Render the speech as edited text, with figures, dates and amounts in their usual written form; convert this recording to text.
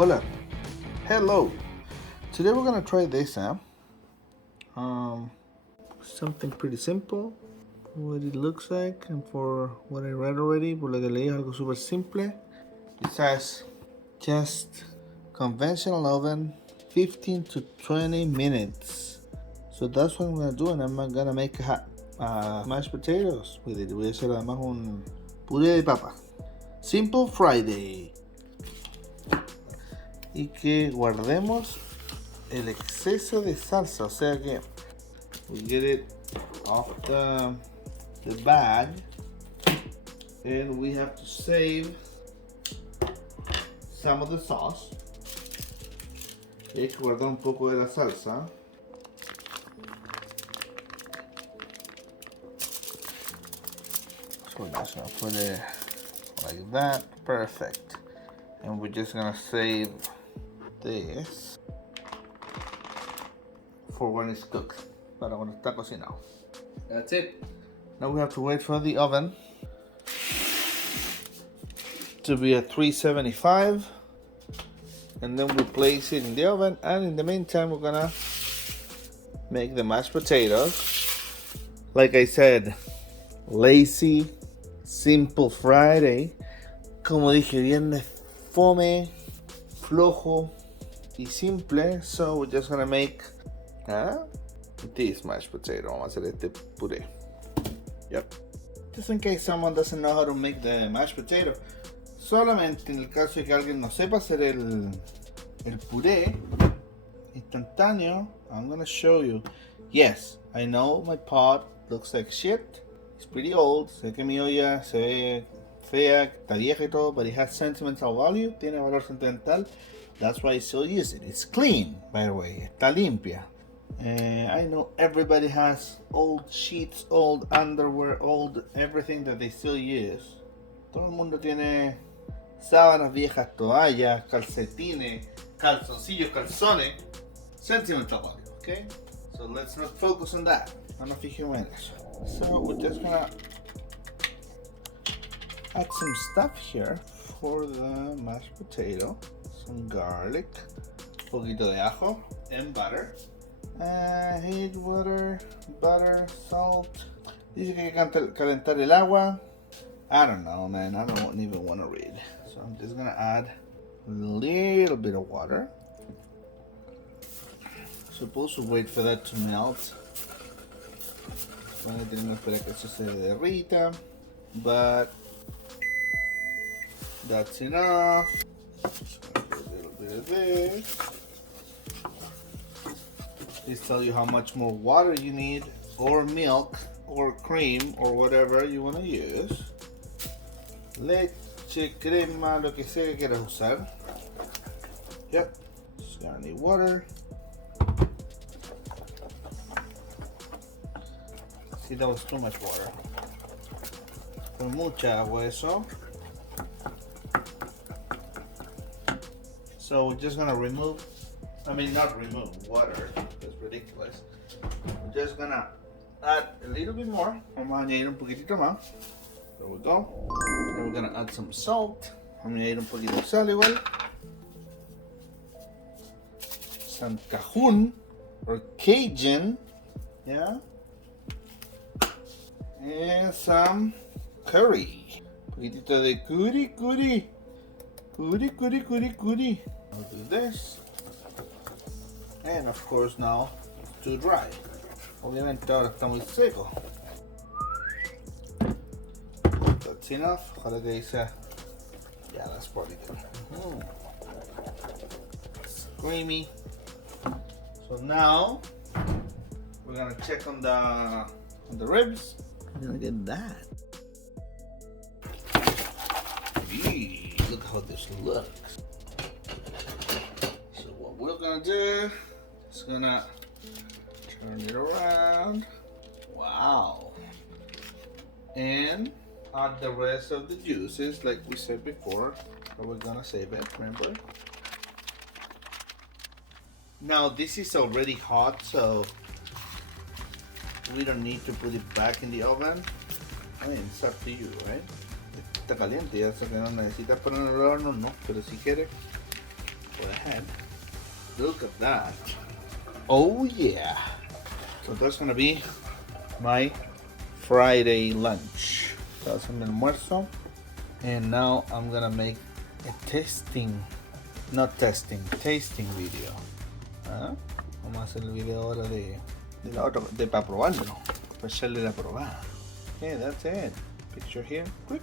Hola. Hello. Today we're gonna try this, something pretty simple. What it looks like, and for what I read already, por lo que leí es algo super simple. It says just conventional oven, 15 to 20 minutes. So that's what I'm gonna do, and I'm gonna make mashed potatoes with it. Voy a hacer además un puré de papa. Simple Friday. Y que guardemos el exceso de salsa, o sea que we get it off the bag, and we have to save some of the sauce. Y hay que guardar un poco de la salsa. So we're just gonna put it like that, perfect. And we're just gonna save this for when it's cooked, para cuando está cocinado. That's it. Now we have to wait for the oven to be at 375, and then we place it in the oven, and in the meantime we're gonna make the mashed potatoes. Like I said, lazy, simple Friday. Como dije, viernes fome, flojo y simple. So we're just gonna make this mashed potato. Vamos a hacer este puré. Yep. Just in case someone doesn't know how to make the mashed potato. Solamente en el caso de que alguien no sepa hacer el puré instantáneo, I'm gonna show you. Yes, I know my pot looks like shit. It's pretty old. Sé que mi olla se ve fea, está vieja y todo, but it has sentimental value. Tiene valor sentimental. That's why I still use it. It's clean, by the way. Está limpia. I know everybody has old sheets, old underwear, old everything that they still use. Todo el mundo tiene sábanas viejas, toallas, calcetines, calzoncillos, calzones. Sentimental value, okay? So let's not focus on that. No nos fijemos en eso. So we're just gonna add some stuff here for the mashed potato. Some garlic, un poquito de ajo, and butter. Heat water, butter, salt. Dice que hay que calentar el agua. I don't know, man. I don't even want to read. So I'm just gonna add a little bit of water. Supposed to wait for that to melt. Bueno, tenemos que esperar que eso se derrita. But that's enough. Just gonna put a little bit of this. Please tell you how much more water you need, or milk, or cream, or whatever you want to use. Leche, crema, lo que sea que quieras usar. Yep, just gonna need water. See, that was too much water. Fue mucha agua eso. So we're just gonna not remove water. That's ridiculous. We're just gonna add a little bit more. Vamos a añadir un poquitito más. There we go. And we're gonna add some salt. Vamos a añadir un poquito de sal igual. Some cajun or Cajun. Yeah. And some curry. Un poquitito de curry. Curry. I'll do this. And of course now it's too dry. Obviamente ahora está muy seco. That's enough. Ojalá que dice. Yeah, that's probably good. It's creamy. So now we're gonna check on the ribs. We're gonna get that. Eee, look how this looks. So what we're gonna do is gonna turn it around. Wow. And add the rest of the juices like we said before. But we're gonna save it, remember? Now this is already hot, so we don't need to put it back in the oven. I mean, it's up to you, right? Está caliente, ya sé que no necesitas ponerlo en el horno, no, pero si quieres, for the head. Look at that. Oh yeah. So that's gonna be my Friday lunch. That's mi almuerzo. And now I'm gonna make a tasting video. ¿Ah? Vamos a hacer el video ahora de la otra, para probarlo, para echarle la probada. Okay, that's it. Picture here, quick.